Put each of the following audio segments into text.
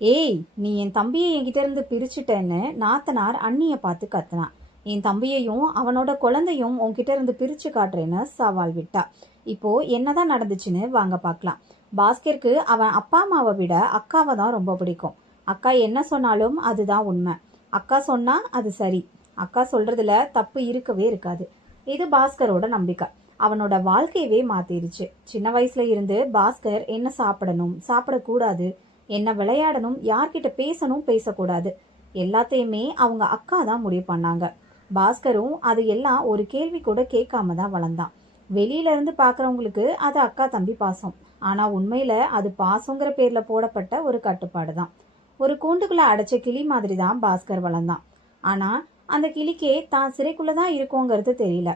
ஏய், நீ என் தம்பியை என்கிட்ட இருந்து பிரிச்சுட்டேன்னு நாத்தனார் அண்ணிய பார்த்து கத்துனான். என் தம்பியையும் அவனோட குழந்தையும் உன்கிட்ட இருந்து பிரிச்சு காட்டுறேன்னு சவால் விட்டா. இப்போ என்னதான் நடந்துச்சுன்னு வாங்க பார்க்கலாம். பாஸ்கருக்கு அவன் அப்பா அம்மாவை விட அக்காவை தான் ரொம்ப பிடிக்கும். அக்கா என்ன சொன்னாலும் அதுதான் உண்மை. அக்கா சொன்னா அது சரி. அக்கா சொல்றதுல தப்பு இருக்கவே இருக்காது. இது பாஸ்கரோட நம்பிக்கை. அவனோட வாழ்க்கையவே மாத்திருச்சு. சின்ன வயசுல இருந்து பாஸ்கர் என்ன சாப்பிடணும், சாப்பிடக்கூடாது, என்ன விளையாடணும், யார்கிட்ட பேசணும், பேசக்கூடாது, எல்லாத்தையுமே அவங்க அக்கா தான் முடிவு பண்ணாங்க. பாஸ்கரும் அது எல்லாம் ஒரு கேள்வி கூட கேட்காம தான் வளர்ந்தான். வெளியில இருந்து பாக்குறவங்களுக்கு அது அக்கா தம்பி பாசம். ஆனா உண்மையில அது பாசங்கிற பேர்ல போடப்பட்ட ஒரு கட்டுப்பாடு தான். ஒரு கூண்டுக்குள்ள அடைச்ச கிளி மாதிரி தான் பாஸ்கர் வளர்ந்தான். ஆனா அந்த கிளிக்கே தான் சிறைக்குள்ளதான் இருக்கோங்கிறது தெரியல.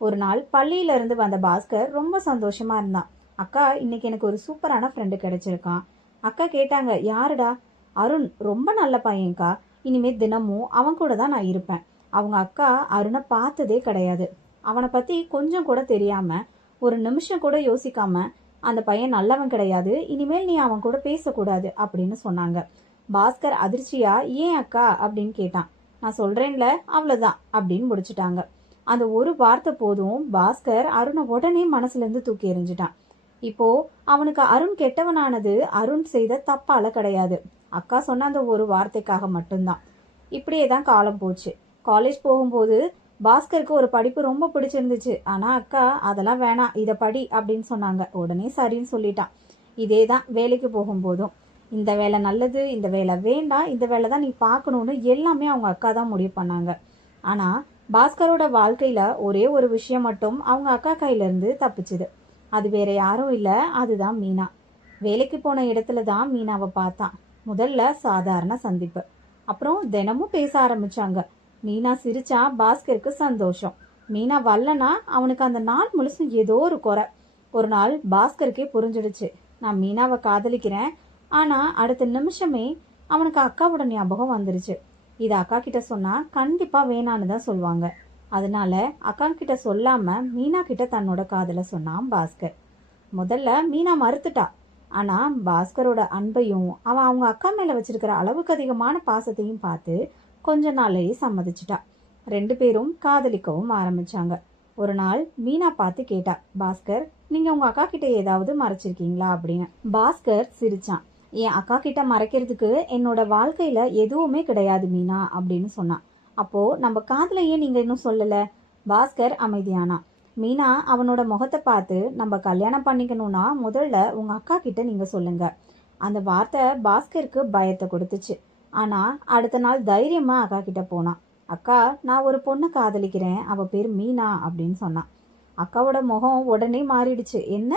ஒரு நாள் பள்ளியில இருந்து வந்த பாஸ்கர் ரொம்ப சந்தோஷமா இருந்தான். அக்கா, இன்னைக்கு எனக்கு ஒரு சூப்பரான ஃப்ரெண்டு கிடைச்சிருக்கான். அக்கா கேட்டாங்க, யாருடா? அருண், ரொம்ப நல்ல பையன்க்கா. இனிமே தினமும் அவன் கூட தான் நான் இருப்பேன். அவங்க அக்கா அருணை பார்த்ததே கிடையாது. அவனை பத்தி கொஞ்சம் கூட தெரியாம, ஒரு நிமிஷம் கூட யோசிக்காம, அந்த பையன் நல்லவன் கிடையாது, இனிமேல் நீ அவன் கூட பேசக்கூடாது அப்படின்னு சொன்னாங்க. பாஸ்கர் அதிர்ச்சியா, ஏன் அக்கா அப்படின்னு கேட்டான். நான் சொல்றேன்ல, அவ்வளவுதான் அப்படின்னு முடிச்சுட்டாங்க. அந்த ஒரு வார்த்தை போதும் பாஸ்கர் அருணை உடனே மனசுல இருந்து தூக்கி எறிஞ்சிட்டான். இப்போ அவனுக்கு அருண் கெட்டவனானது அருண் செய்த தப்பால கிடையாது, அக்கா சொன்ன அந்த ஒரு வார்த்தைக்காக மட்டும்தான். இப்படியே தான் காலம் போச்சு. காலேஜ் போகும்போது பாஸ்கருக்கு ஒரு படிப்பு ரொம்ப பிடிச்சிருந்துச்சு. ஆனா அக்கா அதெல்லாம் வேணாம், இதை படி அப்படின்னு சொன்னாங்க. உடனே சரின்னு சொல்லிட்டான். இதே தான் வேலைக்கு போகும்போதும், இந்த வேலை நல்லது, இந்த வேலை வேண்டாம், இந்த வேலை தான் நீ பார்க்கணும்னு எல்லாமே அவங்க அக்கா தான் முடிவு பண்ணாங்க. ஆனா பாஸ்கரோட வாழ்க்கையில ஒரே ஒரு விஷயம் மட்டும் அவங்க அக்கா கையில இருந்து தப்பிச்சுது. அது வேற யாரும் இல்ல, அதுதான் மீனா. வேலைக்கு போன இடத்துல தான் மீனாவை பார்த்தான். முதல்ல சாதாரண சந்திப்பு, அப்புறம் தினமும் பேச ஆரம்பிச்சாங்க. மீனா சிரிச்சா பாஸ்கருக்கு சந்தோஷம். மீனா வரலனா அவனுக்கு அந்த நாள் முழுசும் ஏதோ ஒரு குறை. ஒரு நாள் பாஸ்கருக்கே புரிஞ்சிடுச்சு, நான் மீனாவை காதலிக்கிறேன். ஆனா அடுத்த நிமிஷமே அவனுக்கு அக்காவோட ஞாபகம் வந்துருச்சு. இது அக்கா கிட்ட சொன்னா கண்டிப்பா வேணான்னு தான் சொல்லுவாங்க. அதனால அக்கா கிட்ட சொல்லாம மீனா கிட்ட தன்னோட காதல சொன்னான் பாஸ்கர். முதல்ல மீனா மறுத்துட்டா. ஆனா பாஸ்கரோட அன்பையும் அவன் அவங்க அக்கா மேல வச்சிருக்கிற அளவுக்கு அதிகமான பாசத்தையும் பார்த்து கொஞ்ச நாளையே சம்மதிச்சிட்டா. ரெண்டு பேரும் காதலிக்கவும் ஆரம்பிச்சாங்க. ஒரு நாள் மீனா பார்த்து கேட்டா, பாஸ்கர், நீங்க உங்க அக்கா கிட்ட ஏதாவது மறைச்சிருக்கீங்களா அப்படின்னு. பாஸ்கர் சிரிச்சான். என் அக்கா கிட்ட மறைக்கிறதுக்கு என்னோட வாழ்க்கையில எதுவுமே கிடையாது மீனா அப்படின்னு சொன்னான். அப்போ நம்ம காதல ஏன் நீங்க இன்னும் சொல்லல? பாஸ்கர் அமைதியானா. மீனா அவனோட முகத்தை பார்த்து, நம்ம கல்யாணம் பண்ணிக்கணும்னா முதல்ல உங்க அக்கா கிட்ட நீங்க சொல்லுங்க. அந்த வார்த்தை பாஸ்கருக்கு பயத்தை கொடுத்துச்சு. ஆனா அடுத்த நாள் தைரியமா அக்கா கிட்ட போனான். அக்கா, நான் ஒரு பொண்ணு காதலிக்கிறேன், அவ பேர் மீனா அப்படின்னு சொன்னான். அக்காவோட முகம் உடனே மாறிடுச்சு. என்ன?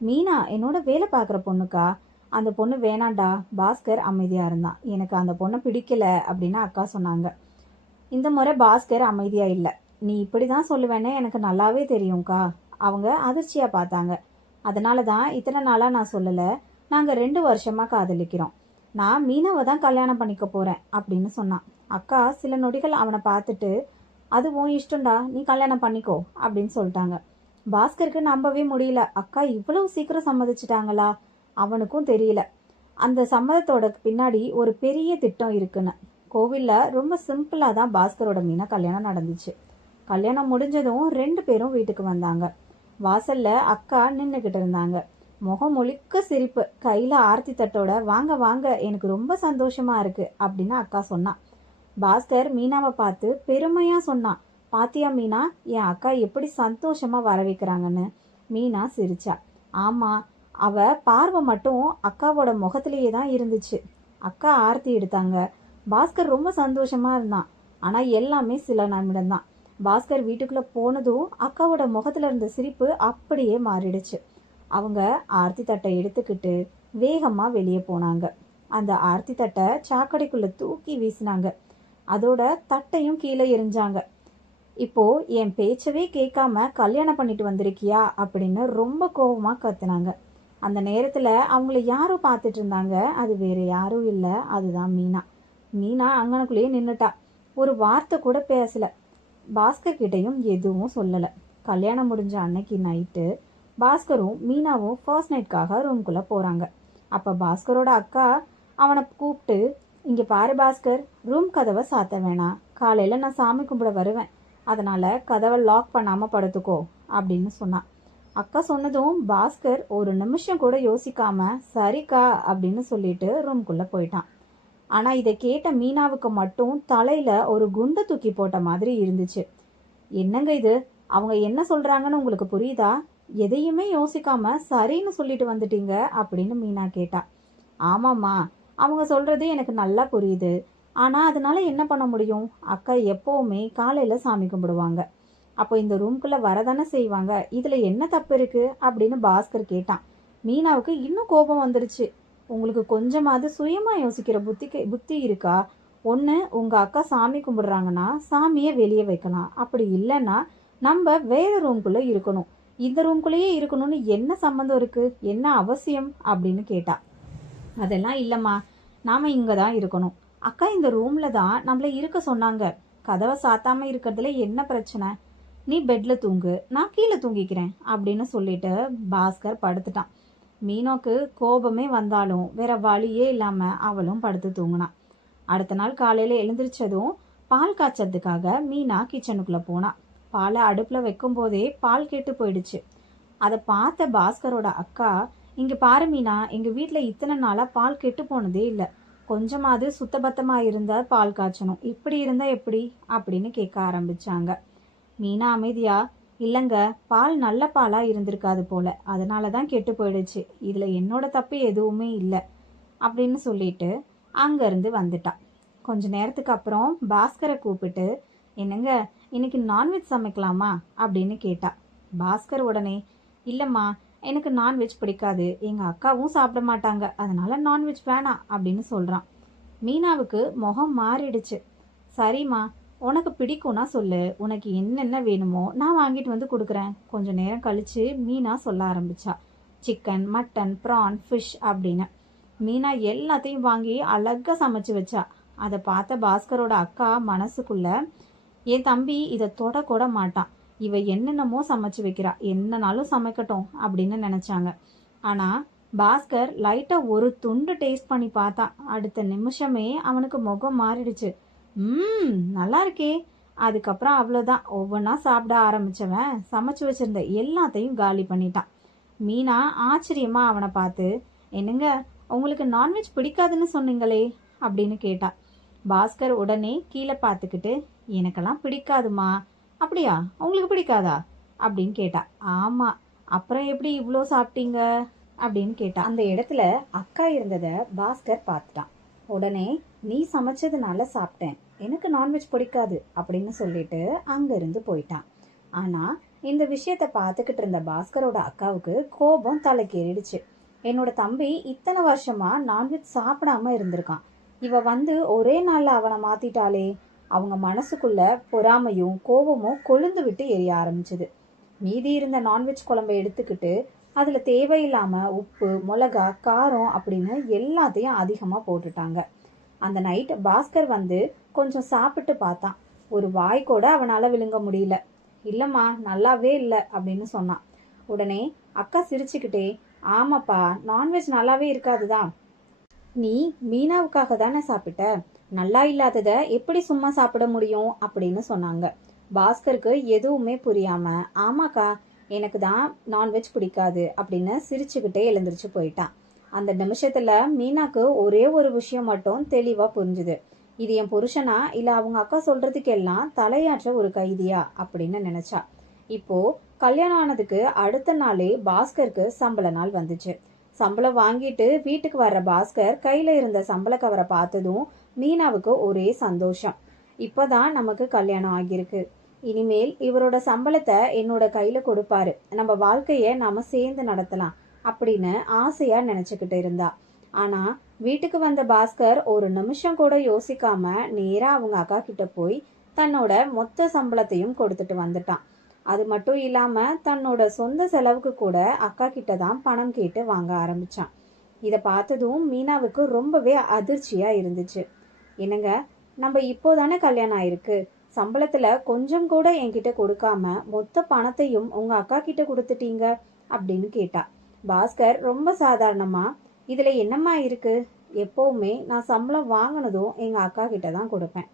மீனா என்னோட வேலை பார்க்குற பொண்ணுக்கா? அந்த பொண்ணு வேணாண்டா. பாஸ்கர் அமைதியா இருந்தான். எனக்கு அந்த பொண்ணை பிடிக்கல அப்படின்னு அக்கா சொன்னாங்க. இந்த முறை பாஸ்கர் அமைதியா இல்ல. நீ இப்படிதான் சொல்லுவேன்னு எனக்கு நல்லாவே தெரியும்க்கா. அவங்க அதிர்ச்சியா பார்த்தாங்க. அதனால தான் இத்தனை நாளா நான் சொல்லல. நாங்க 2 வருஷமா காதலிக்கிறோம். நான் மீனாவை தான் கல்யாணம் பண்ணிக்க போறேன் அப்படின்னு சொன்னான். அக்கா சில நொடிகள் அவனை பார்த்துட்டு, அது உன் இஷ்டம்டா, நீ கல்யாணம் பண்ணிக்கோ அப்படின்னு சொல்லிட்டாங்க. பாஸ்கருக்கு நம்பவே முடியல. அக்கா இவ்வளவு சீக்கிரம் சம்மதிச்சிட்டாங்களா? அவனுக்கும் தெரியல அந்த சம்மதத்தோட பின்னாடி ஒரு பெரிய திட்டம் இருக்குன்னு. கோவில்ல ரொம்ப சிம்பிளா தான் பாஸ்கரோட மீனா கல்யாணம் நடந்துச்சு. கல்யாணம் முடிஞ்சதும் 2 பேரும் வீட்டுக்கு வந்தாங்க. வாசல்ல அக்கா நின்னுகிட்டு இருந்தாங்க. முகம் முழுக்க சிரிப்பு, கையில ஆர்த்தி தட்டோட, வாங்க வாங்க, எனக்கு ரொம்ப சந்தோஷமா இருக்கு அப்படின்னு அக்கா சொன்னான். பாஸ்கர் மீனாவை பார்த்து பெருமையா சொன்னான், பாத்தியா மீனா, என் அக்கா எப்படி சந்தோஷமா வர வைக்கிறாங்கன்னு. மீனா சிரிச்சா. ஆமா, அவ பார்வை மட்டும் அக்காவோட முகத்திலேயே தான் இருந்துச்சு. அக்கா ஆர்த்தி எடுத்தாங்க. பாஸ்கர் ரொம்ப சந்தோஷமா இருந்தான். ஆனா எல்லாமே சில நிமிடம் தான். பாஸ்கர் வீட்டுக்குள்ள போனதும் அக்காவோட முகத்துல இருந்த சிரிப்பு அப்படியே மாறிடுச்சு. அவங்க ஆர்த்தி தட்டை எடுத்துக்கிட்டு வேகமா வெளியே போனாங்க. அந்த ஆர்த்தி தட்டை சாக்கடைக்குள்ள தூக்கி வீசினாங்க. அதோட தட்டையும் கீழே எரிஞ்சாங்க. இப்போ என் பேச்சவே கேட்காம கல்யாணம் பண்ணிட்டு வந்திருக்கியா அப்படின்னு ரொம்ப கோபமா கத்துனாங்க. அந்த நேரத்துல அவங்கள யாரோ பார்த்துட்டு இருந்தாங்க. அது வேற யாரும் இல்ல, அதுதான் மீனா. மீனா அங்கனக்குள்ளேயே நின்னுட்டா. ஒரு வார்த்தை கூட பேசல. பாஸ்கர் கிட்டையும் எதுவும் சொல்லல. கல்யாணம் முடிஞ்ச அன்னைக்கு நைட்டு பாஸ்கரும் மீனாவும் ஃபர்ஸ்ட் நைட்காக ரூம்குள்ள போறாங்க. அப்ப பாஸ்கரோட அக்கா அவனை கூப்பிட்டு, இங்கே பாரு பாஸ்கர், ரூம் கதவை சாத்த வேணாம், காலையில் நான் சாமி கும்பிட வருவேன், அதனால் கதவை லாக் பண்ணாமல் படுத்துக்கோ அப்படின்னு சொன்னான். அக்கா சொன்னதும் பாஸ்கர் ஒரு நிமிஷம் கூட யோசிக்காம சரிக்கா அப்படின்னு சொல்லிட்டு ரூம்குள்ளே போயிட்டான். ஆனால் இதை கேட்ட மீனாவுக்கு மட்டும் தலையில் ஒரு குண்டை தூக்கி போட்ட மாதிரி இருந்துச்சு. என்னங்க இது, அவங்க என்ன சொல்கிறாங்கன்னு உங்களுக்கு புரியுதா? எதையுமே யோசிக்காம சரின்னு சொல்லிட்டு வந்துட்டீங்க அப்படின்னு மீனா கேட்டா. ஆமாம்மா, அவங்க சொல்கிறது எனக்கு நல்லா புரியுது. ஆனால் அதனால என்ன பண்ண முடியும்? அக்கா எப்போவுமே காலையில் சாமி கும்பிடுவாங்க, அப்போ இந்த ரூம்குள்ளே வரதானே செய்வாங்க, இதில் என்ன தப்பு இருக்குது அப்படின்னு பாஸ்கர் கேட்டான். மீனாவுக்கு இன்னும் கோபம் வந்துருச்சு. உங்களுக்கு கொஞ்சமாவது சுயமாக யோசிக்கிற புத்தி இருக்கா? ஒன்று உங்கள் அக்கா சாமி கும்பிடுறாங்கன்னா சாமியை வெளியே வைக்கலாம், அப்படி இல்லைன்னா நம்ம வேறு ரூம்குள்ளே இருக்கணும். இந்த ரூம்குள்ளேயே இருக்கணும்னு என்ன சம்மந்தம் இருக்குது, என்ன அவசியம் அப்படின்னு கேட்டா. அதெல்லாம் இல்லைம்மா, நாம் இங்கே தான் இருக்கணும். அக்கா இந்த ரூமில் தான் நம்மளை இருக்க சொன்னாங்க. கதவை சாத்தாமல் இருக்கிறதுல என்ன பிரச்சனை? நீ பெட்டில் தூங்கு, நான் கீழே தூங்கிக்கிறேன் அப்படின்னு சொல்லிட்டு பாஸ்கர் படுத்துட்டான். மீனோக்கு கோபமே வந்தாலும் வேற வழியே இல்லாமல் அவளும் படுத்து தூங்கினான். அடுத்த நாள் காலையில் எழுந்திரிச்சதும் பால் காய்ச்சறதுக்காக மீனா கிச்சனுக்குள்ளே போனான். பாலை அடுப்பில் வைக்கும் போதே பால் கெட்டு போயிடுச்சு. அதை பார்த்த பாஸ்கரோட அக்கா, இங்கே பாரு மீனா, எங்கள் வீட்டில் இத்தனை நாளாக பால் கெட்டு போனதே இல்லை, கொஞ்சமாவது சுத்தபத்தமாக இருந்தால் பால் காய்ச்சணும், இப்படி இருந்தால் எப்படி அப்படின்னு கேட்க ஆரம்பிச்சாங்க. மீனா அமைதியா, இல்லைங்க, பால் நல்ல பாலாக இருந்திருக்காது போல, அதனால தான் கெட்டு போயிடுச்சு, இதில் என்னோட தப்பு எதுவுமே இல்லை அப்படின்னு சொல்லிட்டு அங்கேருந்து வந்துட்டான். கொஞ்ச நேரத்துக்கு அப்புறம் பாஸ்கரை கூப்பிட்டு, என்னங்க இன்னைக்கு நான்வெஜ் சமைக்கலாமா அப்படின்னு கேட்டா. பாஸ்கர் உடனே, இல்லைம்மா, எனக்கு நான்வெஜ் பிடிக்காது, எங்கள் அக்காவும் சாப்பிட மாட்டாங்க, அதனால நான்வெஜ் வேணாம் அப்படின்னு சொல்கிறான். மீனாவுக்கு முகம் மாறிடுச்சு. சரிம்மா, உனக்கு பிடிக்கும்னா சொல்லு, உனக்கு என்னென்ன வேணுமோ நான் வாங்கிட்டு வந்து கொடுக்குறேன். கொஞ்ச நேரம் கழிச்சு மீனா சொல்ல ஆரம்பிச்சா. சிக்கன், மட்டன், ப்ரான், ஃபிஷ் அப்படின்னு மீனா எல்லாத்தையும் வாங்கி அழகாக சமைச்சு வச்சா. அதை பார்த்த பாஸ்கரோட அக்கா மனசுக்குள்ள, என் தம்பி இதை தொடக்கூட மாட்டான், இவ என்னென்னமோ சமைச்சு வைக்கிறா, என்னனாலும் சமைக்கட்டும் அப்படின்னு நினைச்சாங்க. ஆனால் பாஸ்கர் லைட்டாக ஒரு துண்டு டேஸ்ட் பண்ணி பார்த்தான். அடுத்த நிமிஷமே அவனுக்கு முகம் மாறிடுச்சு. நல்லா இருக்கே. அதுக்கப்புறம் அவ்வளோதான், ஒவ்வொன்றா சாப்பிட ஆரம்பித்தவன் சமைச்சு வச்சிருந்த எல்லாத்தையும் காலி பண்ணிட்டான். மீனா ஆச்சரியமா அவனை பார்த்து, என்னங்க உங்களுக்கு நான்வெஜ் பிடிக்காதுன்னு சொன்னீங்களே அப்படின்னு கேட்டா. பாஸ்கர் உடனே கீழே பார்த்துக்கிட்டு, எனக்கெல்லாம் பிடிக்காதுமா. அப்படியா, உங்களுக்கு பிடிக்காதா அப்படின்னு கேட்டா. ஆமாம், அப்புறம் எப்படி இவ்வளோ சாப்பிட்டீங்க அப்படின்னு கேட்டா. அந்த இடத்துல அக்கா இருந்ததை பாஸ்கர் பார்த்துட்டான். உடனே, நீ சமைச்சதுனால சாப்பிட்டேன், எனக்கு நான்வெஜ் பிடிக்காது அப்படின்னு சொல்லிட்டு அங்கிருந்து போயிட்டான். ஆனால் இந்த விஷயத்த பார்த்துக்கிட்டு இருந்த பாஸ்கரோட அக்காவுக்கு கோபம் தலைக்கேறிடுச்சு. என்னோட தம்பி இத்தனை வருஷமா நான்வெஜ் சாப்பிடாம இருந்திருக்கான், இவ வந்து ஒரே நாளில் அவனை மாத்திட்டாளே. அவங்க மனசுக்குள்ள பொறாமையும் கோபமும் கொழுந்து விட்டு எரிய ஆரம்பிச்சுது. மீதி இருந்த நான்வெஜ் குழம்பை எடுத்துக்கிட்டு அதில் தேவையில்லாமல் உப்பு, மிளகா, காரம் அப்படின்னு எல்லாத்தையும் அதிகமாக போட்டுட்டாங்க. அந்த நைட் பாஸ்கர் வந்து கொஞ்சம் சாப்பிட்டு பார்த்தான். ஒரு வாய் கூட அவனால் விழுங்க முடியல. இல்லைம்மா, நல்லாவே இல்லை அப்படின்னு சொன்னான். உடனே அக்கா சிரிச்சுக்கிட்டே, ஆமாப்பா, நான்வெஜ் நல்லாவே இருக்காதுதான், நீ மீனாவுக்காக தானே சாப்பிட்ட, நல்லா இல்லாததை எப்படி சும்மா சாப்பிட முடியும் அப்படின்னு சொன்னாங்க. பாஸ்கருக்கு எதுவுமே புரியாம, ஆமாக்கா, எனக்கு தான் நான்வெஜ் பிடிக்காது அப்படின்னு சிரிச்சுக்கிட்டே எழுந்திரிச்சு போயிட்டான். அந்த நிமிஷத்துல மீனாக்கு ஒரே ஒரு விஷயம் மட்டும் தெளிவா புரிஞ்சுது. இது என் புருஷனா இல்ல அவங்க அக்கா சொல்றதுக்கெல்லாம் தலையாற்ற ஒரு கைதியா அப்படின்னு நினைச்சா. இப்போ கல்யாணம் ஆனதுக்கு அடுத்த நாளே பாஸ்கருக்கு சம்பள நாள் வந்துச்சு. சம்பளம் வாங்கிட்டு வீட்டுக்கு வர்ற பாஸ்கர் கையில இருந்த சம்பள கவரை பார்த்ததும் மீனாவுக்கு ஒரே சந்தோஷம். இப்பதான் நமக்கு கல்யாணம் ஆகியிருக்கு, இனிமேல் இவரோட சம்பளத்தை என்னோட கையில கொடுப்பாரு, நம்ம வாழ்க்கைய நாம சேர்ந்து நடத்தலாம் அப்படின்னு ஆசையா நினைச்சுக்கிட்டு இருந்தா. ஆனா வீட்டுக்கு வந்த பாஸ்கர் ஒரு நிமிஷம் கூட யோசிக்காம நேரா அவங்க அக்கா கிட்ட போய் தன்னோட மொத்த சம்பளத்தையும் கொடுத்துட்டு வந்துட்டான். அது மட்டும் இல்லாம தன்னோட சொந்த செலவுக்கு கூட அக்கா கிட்ட தான் பணம் கேட்டு வாங்க ஆரம்பிச்சான். இதை பார்த்ததும் மீனாவுக்கு ரொம்பவே அதிர்ச்சியா இருந்துச்சு. என்னங்க, நம்ம இப்போதானே கல்யாணம் ஆயிருக்கு, சம்பளத்துல கொஞ்சம் கூட என்கிட்ட கொடுக்காம மொத்த பணத்தையும் உங்க அக்கா கிட்ட கொடுத்துட்டீங்க அப்படின்னு கேட்டா. பாஸ்கர் ரொம்ப சாதாரணமா, இதுல என்னம்மா இருக்கு, எப்போவுமே நான் சம்பளம் வாங்கினதும் எங்கள் அக்கா கிட்ட தான் கொடுப்பேன்.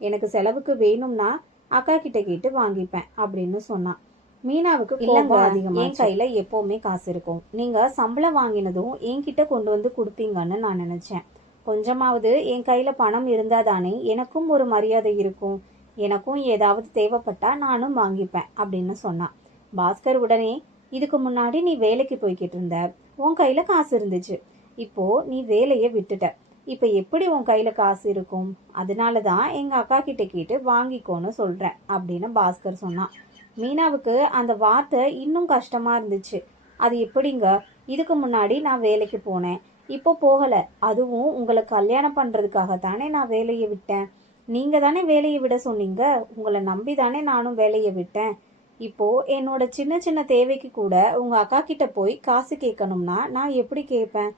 எனக்கு செலவுக்கு வேணும்னா அக்கா கிட்ட கேட்டு வாங்கிப்பேன் அப்படின்னு சொன்னான். மீனாவுக்கு கோபம் அதிகமாக. என் கையில எப்பவுமே காசு இருக்கும். நீங்க சம்பளம் வாங்கினதும் என்கிட்ட கொண்டு வந்து கொடுப்பீங்கன்னு நான் நினைச்சேன். கொஞ்சமாவது என் கையில பணம் இருந்தாதானே எனக்கும் ஒரு மரியாதை இருக்கும். எனக்கும் ஏதாவது தேவைப்பட்டா நானும் வாங்கிப்பேன் அப்படின்னு சொன்னான். பாஸ்கர் உடனே, இதுக்கு முன்னாடி நீ வேலைக்கு போய்கிட்டு இருந்த, உன் கையில காசு இருந்துச்சு. இப்போ நீ வேலையை விட்டுட்ட. இப்ப எப்படி உன் கையில காசு இருக்கும்? அதனாலதான் எங்க அக்கா கிட்ட கேட்டு வாங்கிக்கோன்னு சொல்றேன் அப்படின்னு பாஸ்கர் சொன்னான். மீனாவுக்கு அந்த வார்த்தை இன்னும் கஷ்டமா இருந்துச்சு. அது எப்படிங்க? இதுக்கு முன்னாடி நான் வேலைக்கு போனேன், இப்போ போகல. அதுவும் உங்களை கல்யாணம் பண்றதுக்காக தானே நான் வேலையை விட்டேன். நீங்க தானே வேலையை விட சொன்னீங்க. உங்களை நம்பி தானே நானும் வேலையை விட்டேன். இப்போ என்னோட சின்ன சின்ன தேவைக்கு கூட உங்க அக்கா கிட்ட போய் காசு கேட்கணும்னா நான் எப்படி கேட்பேன்?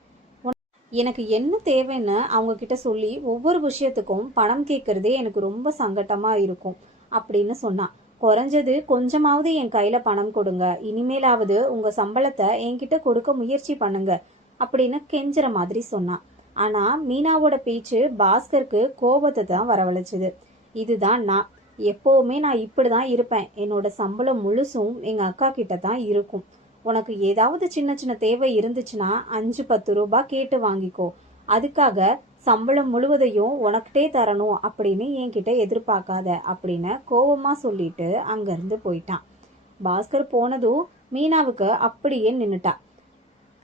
எனக்கு என்ன தேவைன்னு அவங்க கிட்ட சொல்லி ஒவ்வொரு விஷயத்துக்கும் பணம் கேட்கறதே எனக்கு ரொம்ப சங்கட்டமா இருக்கும் அப்படின்னு சொன்னான். குறைஞ்சது கொஞ்சமாவது என் கையில பணம் கொடுங்க, இனிமேலாவது உங்க சம்பளத்தை என்கிட்ட கொடுக்க முயற்சி பண்ணுங்க அப்படின்னு கெஞ்சுற மாதிரி சொன்னான். ஆனா மீனாவோட பேச்சு பாஸ்கருக்கு கோபத்தை தான் வரவழைச்சுது. இதுதான் நான், எப்பவுமே நான் இப்படிதான் இருப்பேன். என்னோட சம்பளம் முழுசும் எங்க அக்கா கிட்ட தான் இருக்கும். உனக்கு ஏதாவது சின்ன சின்ன தேவை இருந்துச்சுன்னா 5-10 ரூபாய் கேட்டு வாங்கிக்கோ. அதுக்காக சம்பளம் முழுவதையும் உனக்கிட்டே தரணும் அப்படின்னு என்கிட்ட எதிர்பார்க்காத அப்படின்னு கோபமா சொல்லிட்டு அங்கிருந்து போயிட்டான். பாஸ்கர் போனதும் மீனாவுக்கு அப்படியே நின்னுட்டா.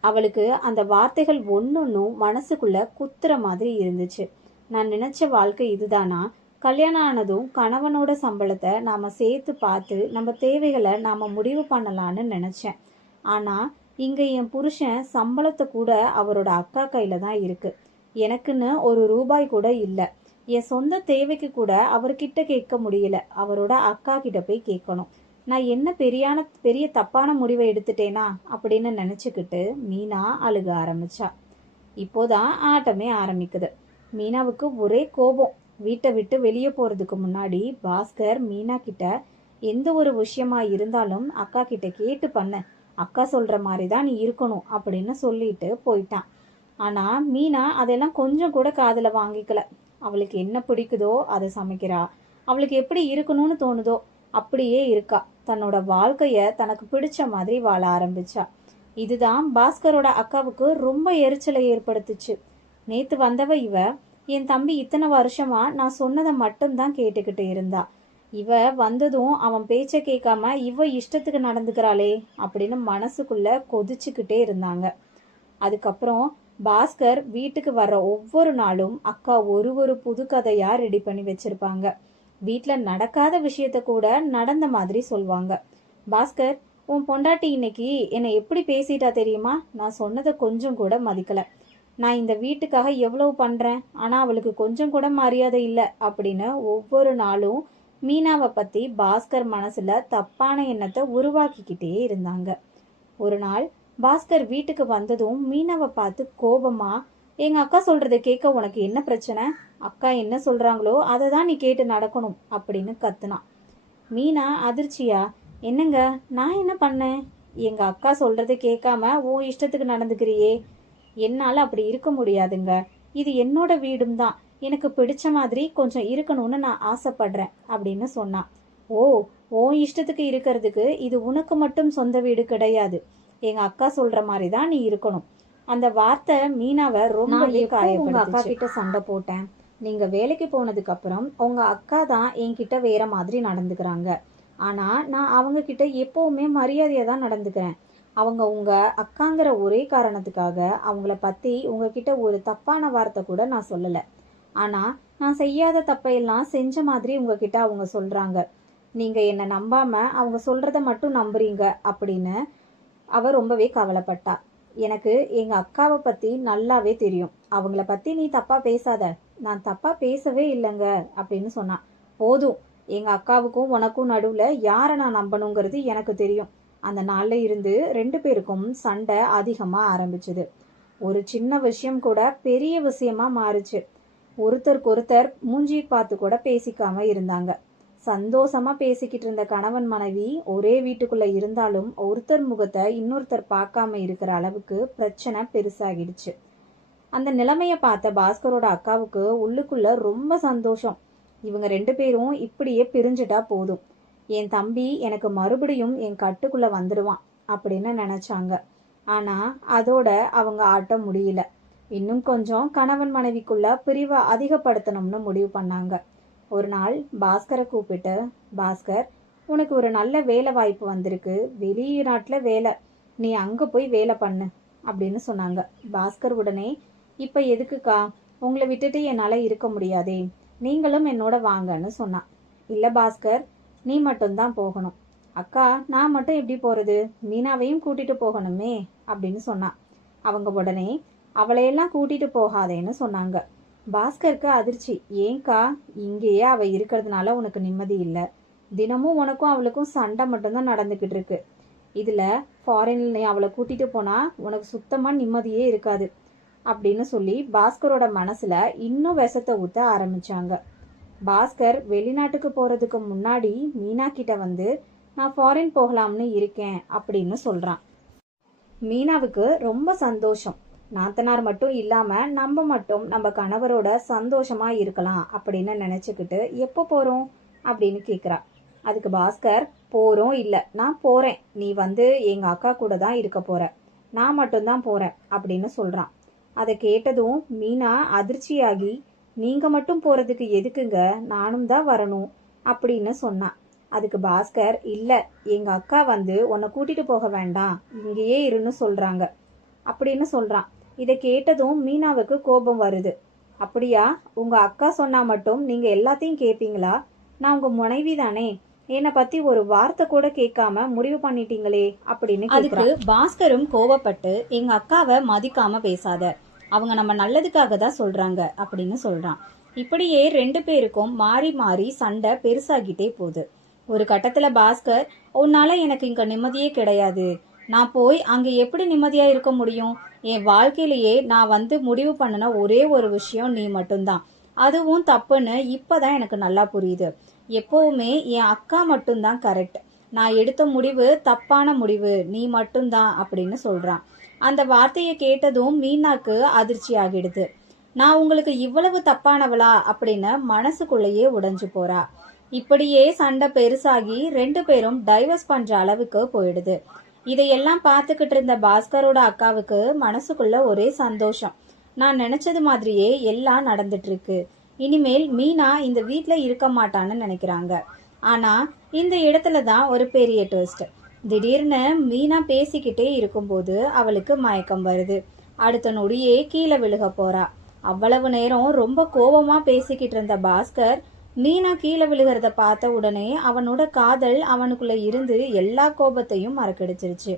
அவளுக்கு அந்த வார்த்தைகள் ஒன்னொன்னும் மனசுக்குள்ள குத்துற மாதிரி இருந்துச்சு. நான் நினைச்ச வாழ்க்கை இதுதானா? கல்யாணம் ஆனதும் கணவனோட சம்பளத்தை நாம சேர்த்து பார்த்து நம்ம தேவைகளை நாம முடிவு பண்ணலான்னு நினைச்சேன். ஆனா இங்க என் புருஷன் சம்பளத்தை கூட அவரோட அக்கா கையில தான் இருக்கு. எனக்குன்னு ஒரு ரூபாய் கூட இல்ல. என் சொந்த தேவைக்கு கூட அவர்கிட்ட கேட்க முடியல. அவரோட அக்கா கிட்ட போய் கேட்கணும். நான் என்ன பெரிய தப்பான முடிவை எடுத்துட்டேனா அப்படின்னு நினைச்சுக்கிட்டு மீனா அழுக ஆரம்பிச்சா. இப்போதான் ஆட்டமே ஆரம்பிக்குது. மீனாவுக்கு ஒரே கோபம். வீட்டை விட்டு வெளியே போறதுக்கு முன்னாடி பாஸ்கர் மீனா கிட்ட, எந்த ஒரு விஷயமா இருந்தாலும் அக்கா கிட்ட கேட்டு பண்ண, அக்கா சொல்ற மாதிரிதான் நீ இருக்கணும் அப்படின்னு சொல்லிட்டு போயிட்டான். ஆனா மீனா அதெல்லாம் கொஞ்சம் கூட காதுல வாங்கிக்கல. அவளுக்கு என்ன பிடிக்குதோ அதை சமைக்கிறா. அவளுக்கு எப்படி இருக்கணும்னு தோணுதோ அப்படியே இருக்கா. தன்னோட வாழ்க்கைய தனக்கு பிடிச்ச மாதிரி வாழ ஆரம்பிச்சா. இதுதான் பாஸ்கரோட அக்காவுக்கு ரொம்ப எரிச்சலை ஏற்படுத்துச்சு. நேத்து வந்தவ இவ, என் தம்பி இத்தனை வருஷமா நான் சொன்னதை மட்டும்தான் கேட்டுக்கிட்டு இருந்தா. இவ வந்ததும் அவன் பேச்ச கேட்காம இவ இஷ்டத்துக்கு நடந்துக்கிறாளே அப்படின்னு மனசுக்குள்ள கொதிச்சுக்கிட்டே இருந்தாங்க. அதுக்கப்புறம் பாஸ்கர் வீட்டுக்கு வர்ற ஒவ்வொரு நாளும் அக்கா ஒரு புது கதையா ரெடி பண்ணி வச்சிருப்பாங்க. வீட்டுல நடக்காத விஷயத்த கூட நடந்த மாதிரி சொல்வாங்க. பாஸ்கர், உன் பொண்டாட்டி இன்னைக்கு என்னை எப்படி பேசிட்டா தெரியுமா? நான் சொன்னதை கொஞ்சம் கூட மதிக்கல. நான் இந்த வீட்டுக்காக எவ்வளவு பண்றேன், ஆனா அவளுக்கு கொஞ்சம் கூட மரியாதை இல்லை அப்படின்னு ஒவ்வொரு நாளும் மீனாவை பத்தி பாஸ்கர் மனசுல தப்பான எண்ணத்தை உருவாக்கிக்கிட்டே இருந்தாங்க. ஒரு நாள் பாஸ்கர் வீட்டுக்கு வந்ததும் மீனாவை பார்த்து கோபமா, எங்க அக்கா சொல்றதை கேட்க உனக்கு என்ன பிரச்சனை? அக்கா என்ன சொல்றாங்களோ அதை தான் நீ கேட்டு நடக்கணும் அப்படின்னு கத்துனான். மீனா அதிர்ச்சியா, என்னங்க நான் என்ன பண்ணேன்? எங்க அக்கா சொல்றதை கேட்காம உன் இஷ்டத்துக்கு நடந்துக்கிறியே. என்னால அப்படி இருக்க முடியாதுங்க. இது என்னோட வீடும் தான். எனக்கு பிடிச்ச மாதிரி கொஞ்சம் இருக்கணும்னு நான் ஆசைப்படுறேன் அப்படின்னு சொன்னான். ஓ, உன் இஷ்டத்துக்கு இருக்கிறதுக்கு இது உனக்கு மட்டும் சொந்த வீடு கிடையாது. எங்க அக்கா சொல்ற மாதிரி தான் நீ இருக்கணும். அந்த வார்த்தை மீனாவை ரொம்பவே காயப்படுத்துச்சு. உங்க அக்கா கிட்ட சண்டை போட்டேன். நீங்க வேலைக்கு போனதுக்கு அப்புறம் உங்க அக்கா தான் என்கிட்ட வேற மாதிரி நடந்துக்கிறாங்க. ஆனா நான் அவங்க கிட்ட எப்பவுமே மரியாதையா தான் நடந்துக்கிறேன். அவங்க உங்க அக்காங்கிற ஒரே காரணத்துக்காக அவங்கள பத்தி உங்ககிட்ட ஒரு தப்பான வார்த்தை கூட நான் சொல்லல. ஆனா நான் செய்யாத தப்பையெல்லாம் செஞ்ச மாதிரி உங்ககிட்ட அவங்க சொல்றாங்க. நீங்க என்ன நம்பாம அவங்க சொல்றத மட்டும் நம்புறீங்க அப்படின்னு அவ ரொம்பவே கவலைப்பட்டா. எனக்கு எங்க அக்காவை பத்தி நல்லாவே தெரியும். அவங்கள பத்தி நீ தப்பா பேசாத. நான் தப்பா பேசவே இல்லைங்க அப்படின்னு சொன்னான். போதும், எங்க அக்காவுக்கும் உனக்கும் நடுவுல யாரை நான் நம்பணுங்கிறது எனக்கு தெரியும். அந்த நாள்ல இருந்து 2 பேருக்கும் சண்டை அதிகமா ஆரம்பிச்சது. ஒரு சின்ன விஷயம் கூட பெரிய விஷயமா மாறுச்சு. ஒருத்தருக்கு ஒருத்தர் மூஞ்சி பார்த்து கூட பேசிக்காம இருந்தாங்க. சந்தோஷமா பேசிக்கிட்டு இருந்த கணவன் மனைவி ஒரே வீட்டுக்குள்ள இருந்தாலும் ஒருத்தர் முகத்தை இன்னொருத்தர் பார்க்காம இருக்கிற அளவுக்கு பிரச்சனை பெருசாகிடுச்சு. அந்த நிலைமைய பார்த்த பாஸ்கரோட அக்காவுக்கு உள்ளுக்குள்ள ரொம்ப சந்தோஷம். இவங்க 2 பேரும் இப்படியே பிரிஞ்சுட்டா போதும், என் தம்பி எனக்கு மறுபடியும் என் கட்டுக்குள்ள வந்துடுவான் அப்படின்னு நினைச்சாங்க. ஆனா அதோட அவங்க ஆட்ட முடியல. இன்னும் கொஞ்சம் கணவன் மனைவிக்குள்ள பிரிவை அதிகப்படுத்தணும்னு முடிவு பண்ணாங்க. ஒரு நாள் பாஸ்கரை கூப்பிட்டு, பாஸ்கர், உனக்கு ஒரு நல்ல வேலை வாய்ப்பு வந்திருக்கு, வெளிநாட்டுல வேலை, நீ அங்க போய் வேலை பண்ணு அப்படின்னு சொன்னாங்க. பாஸ்கர் உடனே, இப்ப எதுக்குக்கா, உங்களை விட்டுட்டு என்னால இருக்க முடியாதே, நீங்களும் என்னோட வாங்கன்னு சொன்னான். இல்ல பாஸ்கர், நீ மட்டும்தான் போகணும். அக்கா, நான் மட்டும் எப்படி போறது, மீனாவையும் கூட்டிட்டு போகணுமே அப்படின்னு சொன்னான். அவங்க உடனே, அவளையெல்லாம் கூட்டிட்டு போகாதேன்னு சொன்னாங்க. பாஸ்கருக்கு அதிர்ச்சி. ஏன்கா, இங்கேயே அவ இருக்கிறதுனால உனக்கு நிம்மதி இல்லை, தினமும் உனக்கும் அவளுக்கும் சண்டை மட்டும்தான் நடந்துகிட்டு இருக்கு, இதுல ஃபாரின்ல நீ அவளை கூட்டிட்டு போனா உனக்கு சுத்தமா நிம்மதியே இருக்காது அப்படின்னு சொல்லி பாஸ்கரோட மனசுல இன்னும் விஷத்தை ஊத்த ஆரம்பிச்சாங்க. பாஸ்கர் வெளிநாட்டுக்கு போறதுக்கு முன்னாடி மீனா கிட்ட வந்து, நான் ஃபாரின் போகலாம்னு இருக்கேன் அப்படின்னு சொல்றான். மீனாவுக்கு ரொம்ப சந்தோஷம். நாத்தனார் மட்டும் இல்லாம நம்ம மட்டும் நம்ம கணவரோட சந்தோஷமா இருக்கலாம் அப்படின்னு நினைச்சுக்கிட்டு, எப்போ போறோம் அப்படின்னு கேக்குறா. அதுக்கு பாஸ்கர், போறோம் இல்ல, நான் போறேன், நீ வந்து எங்க அக்கா கூட தான் இருக்க போற, நான் மட்டும்தான் போறேன் அப்படின்னு சொல்றான். அதை கேட்டதும் மீனா அதிர்ச்சியாகி, நீங்க மட்டும் போறதுக்கு எதுக்குங்க, நானும் தான் வரணும் அப்படின்னு சொன்னான். அதுக்கு பாஸ்கர், இல்ல, எங்க அக்கா வந்து உன்னை கூட்டிட்டு போக வேண்டாம், இங்கேயே இருன்னு சொல்றாங்க அப்படின்னு சொல்றான். இதை கேட்டதும் மீனாவுக்கு கோபம் வருது. அப்படியா, உங்க அக்கா சொன்னா மட்டும் நீங்க எல்லாத்தையும் கேட்பீங்களா, நான் உங்க மனைவி தானே, என்னை பத்தி ஒரு வார்த்தை கூட கேட்காம முடிவு பண்ணிட்டீங்களே அப்படின்னு. அதுக்கு பாஸ்கரும் கோவப்பட்டு, எங்க அக்காவை மதிக்காம பேசாத, அவங்க நம்ம நல்லதுக்காக தான் சொல்றாங்க அப்படின்னு சொல்றான். இப்படியே 2 பேருக்கும் மாறி மாறி சண்டை பெருசாகிட்டே போகுது. ஒரு கட்டத்துல பாஸ்கர், உன்னால எனக்கு இங்க நிம்மதியே கிடையாது, நான் போய் அங்க எப்படி நிம்மதியா இருக்க முடியும், என் வாழ்க்கையிலேயே நான் வந்து முடிவு பண்ணின ஒரே ஒரு விஷயம் நீ மட்டும்தான், அதுவும் தப்புன்னு இப்பதான் எனக்கு நல்லா புரியுது, எப்பவுமே என் அக்கா மட்டும்தான் கரெக்ட், நான் எடுத்த முடிவு தப்பான முடிவு, நீ மட்டும்தான் அப்படின்னு சொல்றான். அந்த வார்த்தையை கேட்டதும் மீனாக்கு அதிர்ச்சி ஆகிடுது. நான் உங்களுக்கு இவ்வளவு தப்பானவளா அப்படின்னு மனசுக்குள்ளேயே உடைஞ்சு போறா. இப்படியே சண்டை பெருசாகி 2 பேரும் டைவர்ஸ் பண்ற அளவுக்கு போயிடுது. இதையெல்லாம் பார்த்துக்கிட்டு இருந்த பாஸ்கரோட அக்காவுக்கு மனசுக்குள்ள ஒரே சந்தோஷம். நான் நினைச்சது மாதிரியே எல்லாம் நடந்துட்டு இருக்கு, இனிமேல் மீனா இந்த வீட்ல இருக்க மாட்டான்னு நினைக்கிறாங்க. ஆனா இந்த இடத்துல தான் ஒரு பெரிய ட்விஸ்ட். திடீர்னு மீனா பேசிக்கிட்டே இருக்கும்போது அவளுக்கு மயக்கம் வருது. அடுத்த நொடியே கீழே விழுக போறா. அவ்வளவு நேரம் ரொம்ப கோபமா பேசிக்கிட்டு இருந்த பாஸ்கர் மீனா கீழே விழுகிறத பார்த்த உடனே அவனோட காதல் அவனுக்குள்ள இருந்து எல்லா கோபத்தையும் மறக்கடிச்சிருச்சு.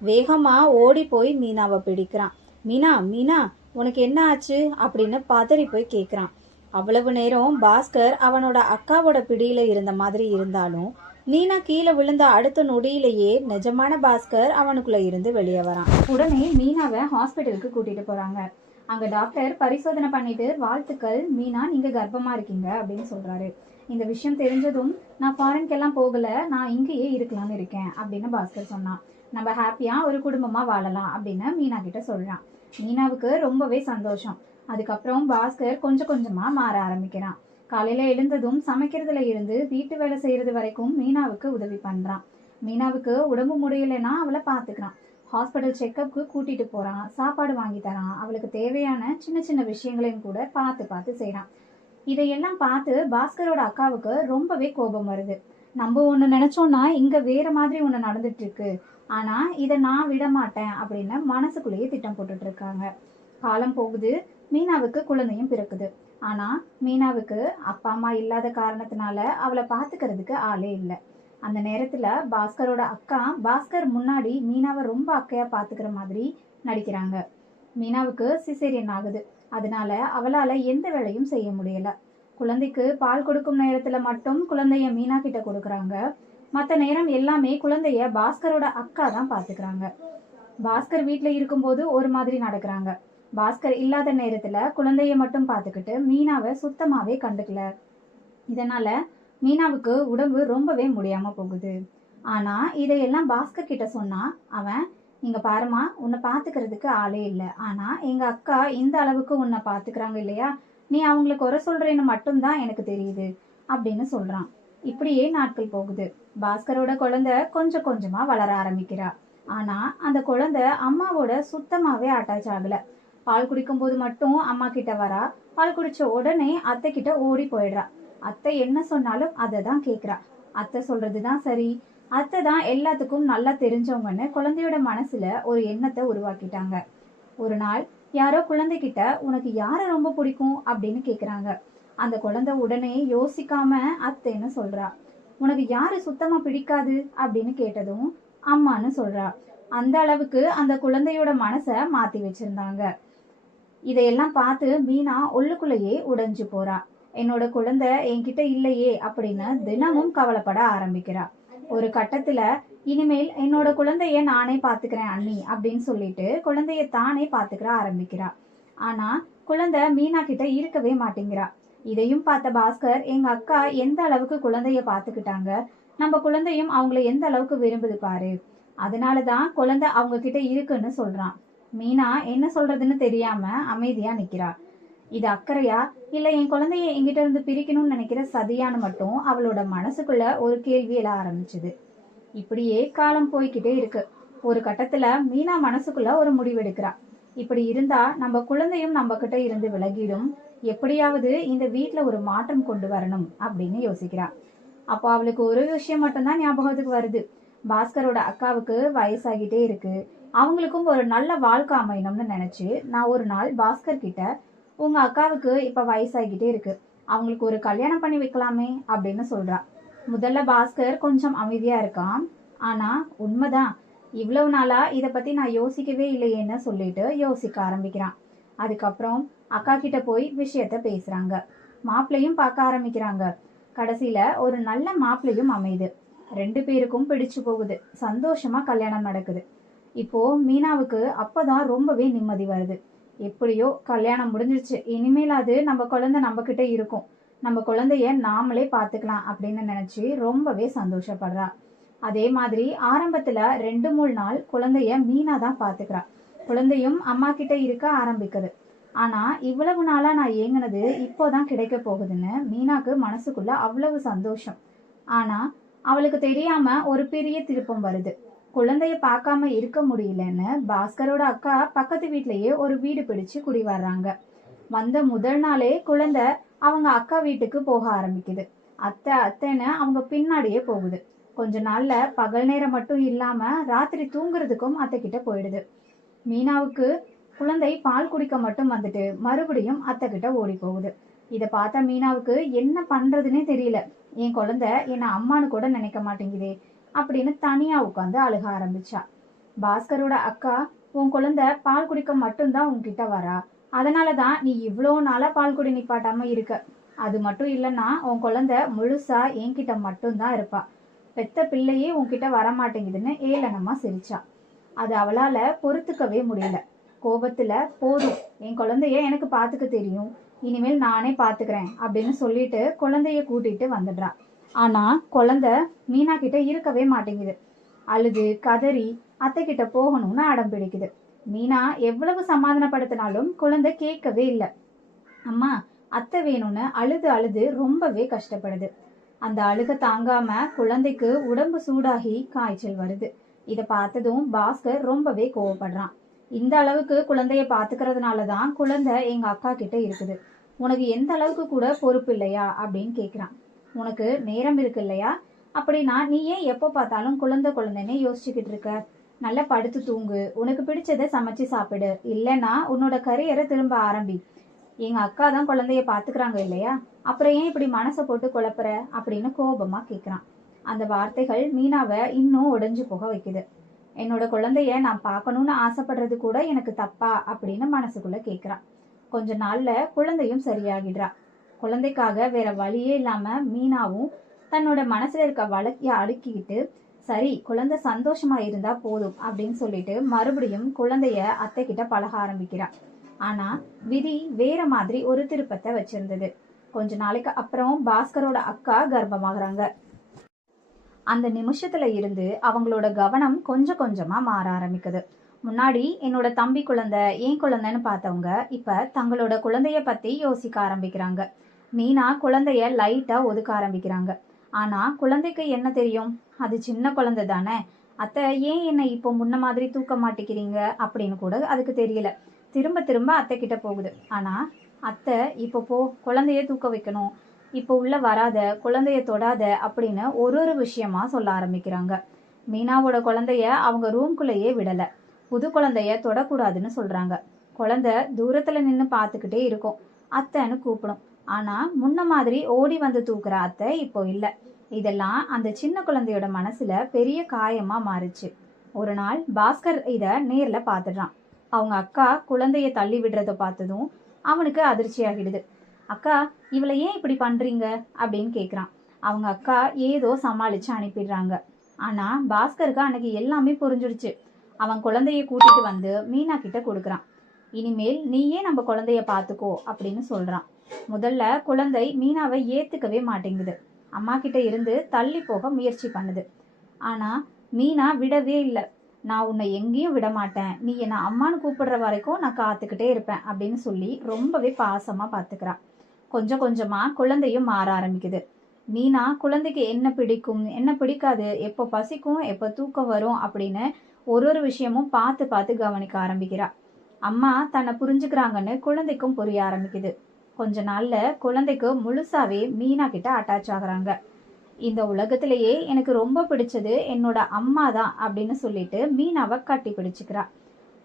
வேகமா ஓடி போய் மீனாவை பிடிக்கிறான். மீனா, மீனா, உனக்கு என்ன ஆச்சு அப்படின்னு பதறி போய் கேக்குறான். அவ்வளவு நேரம் பாஸ்கர் அவனோட அக்காவோட பிடியில இருந்த மாதிரி இருந்தாலும் மீனா கீழே விழுந்த அடுத்த நொடியிலேயே நிஜமான பாஸ்கர் அவனுக்குள்ள இருந்து வெளியே வரான். உடனே மீனாவை ஹாஸ்பிட்டலுக்கு கூட்டிட்டு போறாங்க. அங்க டாக்டர் பரிசோதனை பண்ணிட்டு, வாழ்த்துக்கள் மீனா, நீங்க கர்ப்பமா இருக்கீங்க அப்படின்னு சொல்றாரு. இந்த விஷயம் தெரிஞ்சதும், நான் ஃபாரின்கெல்லாம் போகல, நான் இங்கேயே இருக்கலாம்னு இருக்கேன் அப்படின்னு பாஸ்கர் சொன்னான். நம்ம ஹாப்பியா ஒரு குடும்பமா வாழலாம் அப்படின்னு மீனா கிட்ட சொல்றான். மீனாவுக்கு ரொம்பவே சந்தோஷம். அதுக்கப்புறம் பாஸ்கர் கொஞ்சம் கொஞ்சமா மாற ஆரம்பிக்கிறான். காலையில எழுந்ததும் சமைக்கிறதுல இருந்து வீட்டு வேலை செய்யறது வரைக்கும் மீனாவுக்கு உதவி பண்றான். மீனாவுக்கு உடம்பு முடியலைன்னா அவளை பாத்துக்கிறான். ஹாஸ்பிட்டல் செக்கப்புக்கு கூட்டிட்டு போறான், சாப்பாடு வாங்கி தரான், அவளுக்கு தேவையான சின்ன சின்ன விஷயங்களையும் கூட பார்த்து பார்த்து செய்யறான். இதையெல்லாம் பார்த்து பாஸ்கரோட அக்காவுக்கு ரொம்பவே கோபம் வருது. நம்ம ஒண்ணு நினைச்சோம்னா இங்க வேற மாதிரி ஒண்ணு நடந்துட்டு இருக்கு, ஆனா இதை நான் விட மாட்டேன் அப்படின்னு மனசுக்குள்ளேயே திட்டம் போட்டுட்டு இருக்காங்க. காலம் போகுது, மீனாவுக்கு குழந்தையும் பிறக்குது. ஆனா மீனாவுக்கு அப்பா அம்மா இல்லாத காரணத்தினால அவளை பாத்துக்கிறதுக்கு ஆளே இல்லை. அந்த நேரத்துல பாஸ்கரோட அக்கா பாஸ்கர் முன்னாடி மீனாவை ரொம்ப அக்கையா பாத்துக்கிற மாதிரி நடிக்கிறாங்க. மீனாவுக்கு சிசேரியன் ஆகுது. அதனால அவளால எந்த வேலையும் செய்ய முடியல. குழந்தைக்கு பால் கொடுக்கும் நேரத்துல மட்டும் குழந்தைய மீனா கிட்ட கொடுக்கறாங்க. மத்த நேரம் எல்லாமே குழந்தைய பாஸ்கரோட அக்கா தான் பாத்துக்கிறாங்க. பாஸ்கர் வீட்டுல இருக்கும்போது ஒரு மாதிரி நடக்கிறாங்க. பாஸ்கர் இல்லாத நேரத்துல குழந்தைய மட்டும் பாத்துக்கிட்டு மீனாவை சுத்தமாவே கண்டுக்கல. இதனால மீனாவுக்கு உடம்பு ரொம்பவே முடியாம போகுது. ஆனா இதையெல்லாம் பாஸ்கர் கிட்ட சொன்னா அவன், இங்க பாருமா, உன்னை பாத்துக்கிறதுக்கு ஆளே இல்லை. ஆனா எங்க அக்கா இந்த அளவுக்கு உன்னை பாத்துக்கிறாங்க இல்லையா, நீ அவங்கள குறை சொல்றேன்னு மட்டும்தான் எனக்கு தெரியுது அப்படின்னு சொல்றான். இப்படியே நாட்கள் போகுது. பாஸ்கரோட குழந்தை கொஞ்சம் கொஞ்சமா வளர ஆரம்பிக்கிறா. ஆனா அந்த குழந்தை அம்மாவோட சுத்தமாவே அட்டாச் ஆகல. பால் குடிக்கும் போது மட்டும் அம்மா கிட்ட வரா. பால் குடிச்ச உடனே அத்தை கிட்ட ஓடி போயிடுறா. அத்தை என்ன சொன்னாலும் அதை தான் கேக்குறா. அத்தை சொல்றதுதான் சரி, அத்தை தான் எல்லாத்துக்கும் நல்லா தெரிஞ்சவங்கன்னு குழந்தையோட மனசுல ஒரு எண்ணத்தை உருவாக்கிட்டாங்க. ஒரு நாள் யாரோ குழந்தைகிட்ட உனக்கு யார ரொம்ப பிடிக்கும் அப்படின்னு கேக்குறாங்க. அந்த குழந்தை உடனே யோசிக்காம அத்தைன்னு சொல்றா. உனக்கு யாரு சுத்தமா பிடிக்காது அப்படின்னு கேட்டதும் அம்மான்னு சொல்றா. அந்த அளவுக்கு அந்த குழந்தையோட மனசை மாத்தி வச்சிருந்தாங்க. இதையெல்லாம் பார்த்து மீனா உள்ளுக்குள்ளேயே உடைஞ்சு போறா. என்னோட குழந்தை என்கிட்ட இல்லையே அப்படின்னு தினமும் கவலைப்பட ஆரம்பிக்கிறா. ஒரு கட்டத்துல இனிமேல் என்னோட குழந்தைய நானே பாத்துக்கிறேன் அண்ணி அப்படின்னு சொல்லிட்டு குழந்தைய தானே பாத்துக்கிற ஆரம்பிக்கிறா. ஆனா குழந்தை மீனா கிட்ட இருக்கவே மாட்டேங்கிறா. இதையும் பார்த்த பாஸ்கர், எங்க அக்கா எந்த அளவுக்கு குழந்தைய பாத்துக்கிட்டாங்க, நம்ம குழந்தையும் அவங்கள எந்த அளவுக்கு விரும்புது பாரு, அதனாலதான் குழந்தை அவங்க கிட்ட இருக்குன்னு சொல்றான். மீனா என்ன சொல்றதுன்னு தெரியாம அமைதியா நிக்கிறா. இது அக்கறையா இல்ல என் குழந்தைய என்கிட்ட இருந்து பிரிக்கணும்னு நினைக்கிற சதியான்னு மட்டும் அவளோட மனசுக்குள்ள ஒரு கேள்வி எழ ஆரம்பிச்சுது. இப்படியே காலம் போய்கிட்டே இருக்கு. ஒரு கட்டத்துல மீனா மனசுக்குள்ள ஒரு முடிவெடுக்கிறா. இப்படி இருந்தா நம்ம குழந்தையும் நம்ம கிட்ட இருந்து விலகிடும், எப்படியாவது இந்த வீட்டுல ஒரு மாற்றம் கொண்டு வரணும் அப்படின்னு யோசிக்கிறா. அப்போ அவளுக்கு ஒரு விஷயம் மட்டும்தான் ஞாபகத்துக்கு வருது. பாஸ்கரோட அக்காவுக்கு வயசாகிட்டே இருக்கு, அவங்களுக்கும் ஒரு நல்ல வாழ்க்கை அமையணும்னு நினைச்சு நான் ஒரு நாள் பாஸ்கர் கிட்ட, உங்க அக்காவுக்கு இப்ப வயசாகிட்டே இருக்கு, அவங்களுக்கு ஒரு கல்யாணம் பண்ணி வைக்கலாமே அப்படின்னு சொல்றா. முதல்ல பாஸ்கர் கொஞ்சம் அமைதியா இருக்கான். ஆனா உண்மைதான், இவ்வளவு நாளா இத பத்தி நான் யோசிக்கவே இல்லையேன்னு சொல்லிட்டு யோசிக்க ஆரம்பிக்கிறான். அதுக்கப்புறம் அக்கா கிட்ட போய் விஷயத்த பேசுறாங்க. மாப்பிள்ளையும் பார்க்க ஆரம்பிக்கிறாங்க. கடைசியில ஒரு நல்ல மாப்பிள்ளையும் அமையுது. 2 பேருக்கும் பிடிச்சு போகுது. சந்தோஷமா கல்யாணம் நடக்குது. இப்போ மீனாவுக்கு அப்பதான் ரொம்பவே நிம்மதி வருது. எப்படியோ கல்யாணம் முடிஞ்சிருச்சு, இனிமேலாவது நம்ம குழந்தை நம்ம கிட்ட இருக்கும், நம்ம குழந்தைய நாமளே பாத்துக்கலாம் அப்படின்னு நினைச்சு ரொம்பவே சந்தோஷப்படுறா. அதே மாதிரி ஆரம்பத்துல 2-3 நாள் குழந்தைய மீனா தான் பாத்துக்கிறா. குழந்தையும் அம்மா கிட்ட இருக்க ஆரம்பிக்குது. ஆனா இவ்வளவு நாளா நான் ஏங்குனது இப்போதான் கிடைக்க போகுதுன்னு மீனாக்கு மனசுக்குள்ள அவ்வளவு சந்தோஷம். ஆனா அவளுக்கு தெரியாம ஒரு பெரிய திருப்பம் வருது. குழந்தைய பார்க்காம இருக்க முடியலன்னு பாஸ்கரோட அக்கா பக்கத்து வீட்லயே ஒரு வீடு பிடிச்சு குடி வர்றாங்க. வந்த முதல் நாளே குழந்தை அவங்க அக்கா வீட்டுக்கு போக ஆரம்பிக்குது. அத்தை அத்தைன்னு அவங்க பின்னாடியே போகுது. கொஞ்ச நாள்ல பகல் நேரம் மட்டும் இல்லாம ராத்திரி தூங்குறதுக்கும் அத்தை கிட்ட போயிடுது. மீனாவுக்கு குழந்தை பால் குடிக்க மட்டும் வந்துட்டு மறுபடியும் அத்தை கிட்ட ஓடி போகுது. இத பார்த்த மீனாவுக்கு என்ன பண்றதுன்னே தெரியல. என் குழந்தை என்ன அம்மானு கூட நினைக்க மாட்டேங்குதே அப்படின்னு தனியா உட்காந்து அழுக ஆரம்பிச்சா. பாஸ்கரோட அக்கா, உன் குழந்தை பால் குடிக்க மட்டும்தான் உன்கிட்ட வரா, அதனாலதான் நீ இவ்வளோ நாளா பால் குடி நிப்பாட்டாம இருக்க. அது மட்டும் இல்லைன்னா உன் குழந்தை முழுசா என்கிட்ட மட்டும்தான் இருப்பா. பெத்த பிள்ளையே உன்கிட்ட வரமாட்டேங்குதுன்னு ஏளனமா சிரிச்சா. அது அவளால பொறுத்துக்கவே முடியல. கோபத்துல, போதும், என் குழந்தைய எனக்கு பாத்துக்க தெரியும், இனிமேல் நானே பாத்துக்கிறேன் அப்படின்னு சொல்லிட்டு குழந்தைய கூட்டிட்டு வந்துடுறா. ஆனா குழந்தை மீனா கிட்ட இருக்கவே மாட்டேங்குது. அழுது கதறி அத்தை கிட்ட போகணும்னு அடம் பிடிக்குது. மீனா எவ்வளவு சமாதானப்படுத்தினாலும் குழந்தை கேட்கவே இல்லை. அம்மா, அத்தை வேணும்னு அழுது அழுது ரொம்பவே கஷ்டப்படுது. அந்த அழுக தாங்காம குழந்தைக்கு உடம்பு சூடாகி காய்ச்சல் வருது. இத பார்த்ததும் பாஸ்கர் ரொம்பவே கோவப்படுறான். இந்த அளவுக்கு குழந்தைய பாத்துக்கிறதுனாலதான் குழந்தை எங்க அக்கா கிட்ட இருக்குது, உனக்கு எந்த அளவுக்கு கூட பொறுப்பு இல்லையா அப்படின்னு கேக்குறான். உனக்கு நேரம் இருக்கு இல்லையா, அப்படின்னா நீ ஏன் எப்போ பார்த்தாலும் குழந்தை குழந்தைன்னு யோசிச்சுக்கிட்டு இருக்க? நல்லா படுத்து தூங்கு, உனக்கு பிடிச்சதை சமைச்சு சாப்பிடு, இல்லைன்னா உன்னோட கரியரை திரும்ப ஆரம்பி. எங்க அக்கா தான் குழந்தைய பாத்துக்கிறாங்க இல்லையா, அப்புறம் ஏன் இப்படி மனசை போட்டு குழப்புற அப்படின்னு கோபமா கேக்குறான். அந்த வார்த்தைகள் மீனாவை இன்னும் உடைஞ்சு போக வைக்குது. என்னோட குழந்தைய நான் பார்க்கணும்னு ஆசைப்படுறது கூட எனக்கு தப்பா அப்படின்னு மனசுக்குள்ள கேக்குறான். கொஞ்ச நாள்ல குழந்தையும் சரியாகிடுறா. குழந்தைக்காக வேற வழியே இல்லாம மீனாவும் தன்னோட மனசுல இருக்க வழக்கைய அடுக்கிக்கிட்டு, சரி குழந்தை சந்தோஷமா இருந்தா போதும் அப்படின்னு சொல்லிட்டு மறுபடியும் குழந்தைய அத்தை கிட்ட பழக ஆரம்பிக்கிறா. ஆனா விதி வேற மாதிரி ஒரு திருப்பத்தை வச்சிருந்தது. கொஞ்ச நாளைக்கு அப்புறம் பாஸ்கரோட அக்கா கர்ப்பமாகறாங்க. அந்த நிமிஷத்துல இருந்து அவங்களோட கவனம் கொஞ்சம் கொஞ்சமா மாற ஆரம்பிக்குது. முன்னாடி என்னோட தம்பி குழந்தை ஏன் குழந்தைன்னு பார்த்தவங்க இப்ப தங்களோட குழந்தைய பத்தி யோசிக்க ஆரம்பிக்கிறாங்க. மீனா குழந்தைய லைட்டா ஒதுக்க ஆரம்பிக்கிறாங்க. ஆனா குழந்தைக்கு என்ன தெரியும்? அது சின்ன குழந்தை தானே. அத்தை ஏன் என்ன இப்போ முன்ன மாதிரி தூக்க மாட்டேங்கிறீங்க அப்படின்னு கூட அதுக்கு தெரியல. திரும்ப திரும்ப அத்தை கிட்ட போகுது. ஆனா அத்தை இப்போ போ, குழந்தைய தூக்க வைக்கணும், இப்போ உள்ள வராத, குழந்தைய தொடாத அப்படின்னு ஒரு ஒரு விஷயமா சொல்ல ஆரம்பிக்கிறாங்க. மீனாவோட குழந்தைய அவங்க ரூம்குள்ளேயே விடல. புது குழந்தைய தொடக்கூடாதுன்னு சொல்றாங்க. குழந்தை தூரத்துல நின்று பார்த்துக்கிட்டே இருக்கும். அத்தைன்னு கூப்பிடும். ஆனா முன்ன மாதிரி ஓடி வந்து தூக்குற அத்தை இப்போ இல்ல. இதெல்லாம் அந்த சின்ன குழந்தையோட மனசுல பெரிய காயமா மாறுச்சு. ஒரு நாள் பாஸ்கர் இத நேர்ல பாத்துடுறான். அவங்க அக்கா குழந்தைய தள்ளி விடுறத பார்த்ததும் அவனுக்கு அதிர்ச்சி ஆகிடுது. அக்கா, இவளை ஏன் இப்படி பண்றீங்க அப்படின்னு கேக்குறான். அவங்க அக்கா ஏதோ சமாளிச்சு அனுப்பிடுறாங்க. ஆனா பாஸ்கருக்கு அன்னைக்கு எல்லாமே புரிஞ்சிடுச்சு. அவன் குழந்தைய கூட்டிட்டு வந்து மீனா கிட்ட கொடுக்குறான். இனிமேல் நீயே நம்ம குழந்தைய பாத்துக்கோ அப்படின்னு சொல்றான். முதல்ல குழந்தை மீனாவை ஏத்துக்கவே மாட்டேங்குது. அம்மா கிட்ட இருந்து தள்ளி போக முயற்சி பண்ணுது. ஆனா மீனா விடவே இல்லை. நான் உன்னை எங்கேயும் விட மாட்டேன், நீ என்ன அம்மான்னு கூப்பிடுற வரைக்கும் நான் காத்துக்கிட்டே இருப்பேன் அப்படின்னு சொல்லி ரொம்பவே பாசமா பாத்துக்கிறா. கொஞ்சம் கொஞ்சமா குழந்தையும் மாற ஆரம்பிக்குது. மீனா குழந்தைக்கு என்ன பிடிக்கும், என்ன பிடிக்காது, எப்போ பசிக்கும், எப்போ தூக்கம் வரும் அப்படின்னு ஒரு ஒரு விஷயமும் பார்த்து பார்த்து கவனிக்க ஆரம்பிக்கிறா. அம்மா தன்னை புரிஞ்சுக்கிறாங்கன்னு குழந்தைக்கும் புரிய ஆரம்பிக்குது. கொஞ்ச நாள்ல குழந்தைக்கு முழுசாவே மீனா கிட்ட அட்டாச் ஆகுறாங்க. இந்த உலகத்திலேயே எனக்கு ரொம்ப பிடிச்சது என்னோட அம்மா தான் அப்படின்னு சொல்லிட்டு மீனாவை கட்டி பிடிச்சுக்கிறா.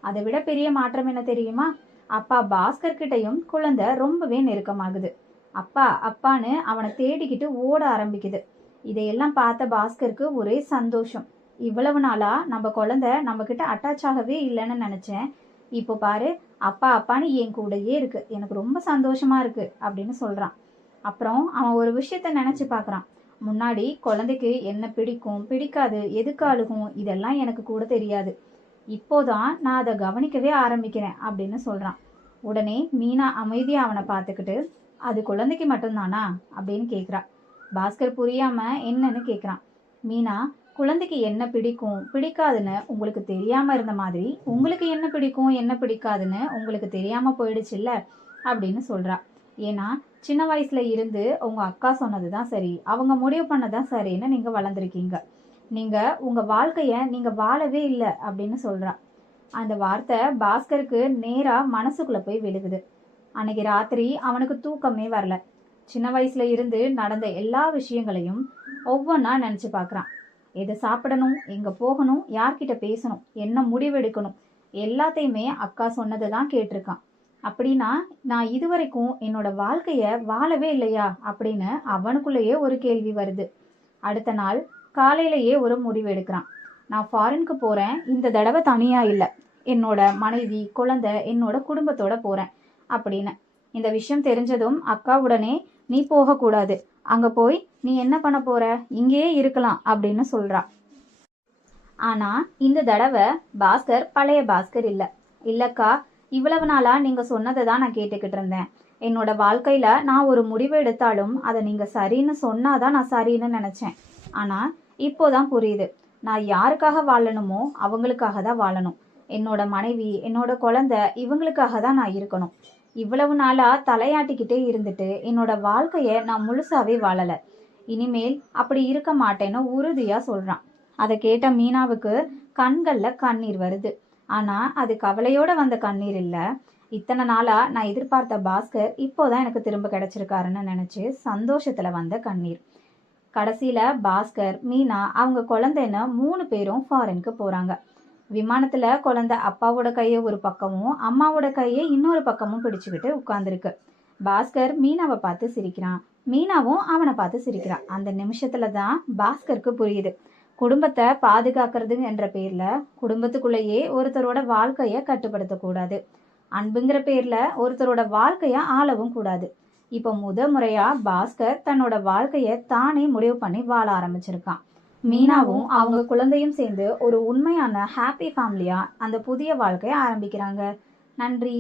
அதை விட பெரிய மாற்றம் என்ன தெரியுமா? அப்பா பாஸ்கர் கிட்டையும் குழந்தை ரொம்பவே நெருக்கமாகுது. அப்பா அப்பான்னு அவனை தேடிக்கிட்டு ஓட ஆரம்பிக்குது. இதையெல்லாம் பார்த்த பாஸ்கருக்கு ஒரே சந்தோஷம். இவ்வளவு நாளா நம்ம குழந்தை நம்ம கிட்ட அட்டாச் ஆகவே இல்லைன்னு நினைச்சேன். இப்போ பாரு, அப்பா அப்பான்னு என் கூடயே இருக்கு, எனக்கு ரொம்ப சந்தோஷமா இருக்கு அப்படின்னு சொல்றான். அப்புறம் அவன் ஒரு விஷயத்த நினைச்சு பார்க்கறான். முன்னாடி குழந்தைக்கு என்ன பிடிக்கும், பிடிக்காது, எதுக்கு அழுகும், இதெல்லாம் எனக்கு கூட தெரியாது. இப்போதான் நான் அதை கவனிக்கவே ஆரம்பிக்கிறேன் அப்படின்னு சொல்றான். உடனே மீனா அமைதியா அவனை பார்த்துக்கிட்டு, அது குழந்தைக்கு மட்டும்தானா அப்படின்னு கேக்குறா. பாஸ்கர் புரியாம என்னன்னு கேக்குறான். மீனா, குழந்தைக்கு என்ன பிடிக்கும் பிடிக்காதுன்னு உங்களுக்கு தெரியாம இருந்த மாதிரி உங்களுக்கு என்ன பிடிக்கும் என்ன பிடிக்காதுன்னு உங்களுக்கு தெரியாம போயிடுச்சுல்ல அப்படின்னு சொல்றா. ஏன்னா சின்ன வயசுல இருந்து உங்க அக்கா சொன்னதுதான் சரி, அவங்க முடிவு பண்ணதான் சரின்னு நீங்க வளர்ந்துருக்கீங்க. நீங்க உங்க வாழ்க்கைய நீங்க வாழவே இல்லை அப்படின்னு சொல்றா. அந்த வார்த்தை பாஸ்கருக்கு நேரா மனசுக்குள்ள போய் விழுகுது. அன்னைக்கு ராத்திரி அவனுக்கு தூக்கமே வரல. சின்ன வயசுல இருந்து நடந்த எல்லா விஷயங்களையும் ஒவ்வொன்றா நினைச்சு பார்க்கறான். எதை சாப்பிடணும், எங்க போகணும், யார்கிட்ட பேசணும், என்ன முடிவெடுக்கணும், எல்லாத்தையுமே அக்கா சொன்னதை தான் கேட்டிருக்கான். அப்படின்னா நான் இதுவரைக்கும் என்னோட வாழ்க்கைய வாழவே இல்லையா அப்படின்னு அவனுக்குள்ளேயே ஒரு கேள்வி வருது. அடுத்த நாள் காலையிலேயே ஒரு முடிவு எடுக்கிறான். நான் ஃபாரினுக்கு போறேன், இந்த தடவை தனியா இல்லை, என்னோட மனைவி குழந்தை என்னோட குடும்பத்தோட போறேன் அப்படின்னு. இந்த விஷயம் தெரிஞ்சதும் அக்கா உடனே நீ போகக்கூடாது, அங்க போய் நீ என்ன பண்ண போற, இங்கேயே இருக்கலாம் அப்படின்னு சொல்றா. ஆனா இந்த தடவை பாஸ்கர் பழைய பாஸ்கர் இல்ல. இல்லக்கா, இவ்வளவு நாளா நீங்க சொன்னதை தான் நான் கேட்டுக்கிட்டு இருந்தேன். என்னோட வாழ்க்கையில நான் ஒரு முடிவு எடுத்தாலும் அதை நீங்க சரின்னு சொன்னாதான் நான் சரின்னு நினைச்சேன். ஆனா இப்போதான் புரியுது, நான் யாருக்காக வாழணுமோ அவங்களுக்காக தான் வாழணும். என்னோட மனைவி என்னோட குழந்தை இவங்களுக்காக தான் நான் இருக்கணும். இவ்வளவு நாளா தலையாட்டிக்கிட்டே இருந்துட்டு என்னோட வாழ்க்கைய நான் முழுசாவே வாழல. இனிமேல் அப்படி இருக்க மாட்டேன்னு உறுதியா சொல்றான். அதை கேட்ட மீனாவுக்கு கண்கள்ல கண்ணீர் வருது. ஆனா அது கவலையோட வந்த கண்ணீர் இல்ல. இத்தனை நாளா நான் எதிர்பார்த்த பாஸ்கர் இப்போதான் எனக்கு திரும்ப கிடைச்சிருக்காருன்னு நினைச்சு சந்தோஷத்துல வந்த கண்ணீர். கடைசியில பாஸ்கர், மீனா, அவங்க குழந்தைன்னு 3 பேரும் ஃபாரினுக்கு போறாங்க. விமானத்துல குழந்தை அப்பாவோட கையை ஒரு பக்கமும் அம்மாவோட கையை இன்னொரு பக்கமும் பிடிச்சுக்கிட்டு உட்கார்ந்துருக்கு. பாஸ்கர் மீனாவை பார்த்து சிரிக்கிறான். மீனாவும் அவனை பார்த்து சிரிக்கிறான். அந்த நிமிஷத்துல தான் பாஸ்கருக்கு புரியுது, குடும்பத்தை பாதுகாக்கிறது என்ற பேர்ல குடும்பத்துக்குள்ளேயே ஒருத்தரோட வாழ்க்கைய கட்டுப்படுத்தக்கூடாது. அன்புங்கிற பேர்ல ஒருத்தரோட வாழ்க்கைய ஆளவும் கூடாது. இப்போ முறையா பாஸ்கர் தன்னோட வாழ்க்கைய தானே முடிவு பண்ணி வாழ ஆரம்பிச்சிருக்கான். மீனாவும் அவங்க குழந்தையும் சேர்ந்து ஒரு உண்மையான ஹாப்பி ஃபேமிலியா அந்த புதிய வாழ்க்கைய ஆரம்பிக்கிறாங்க. நன்றி.